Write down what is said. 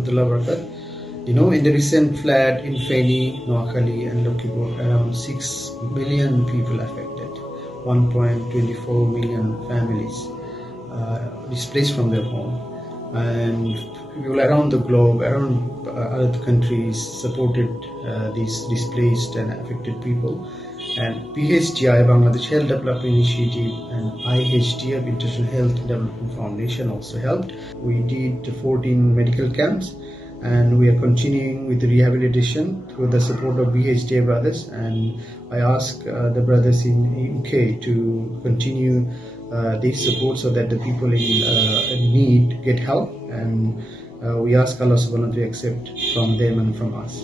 warahmatullahi wabarakatuh. In the recent flood in Feni, Noakhali and Lakhimpur, around 6 million people affected, 1.24 million families displaced from their home, and people around the globe, around other countries supported these displaced and affected people. And PHDI, Bangladesh Health Development Initiative, and IHDF, International Health Development Foundation, also helped. We did 14 medical camps, and we are continuing with the rehabilitation through the support of BHDA brothers. And I ask the brothers in UK to continue this support so that the people in need get help. And we ask Allah subhanahu wa ta'ala to accept from them and from us.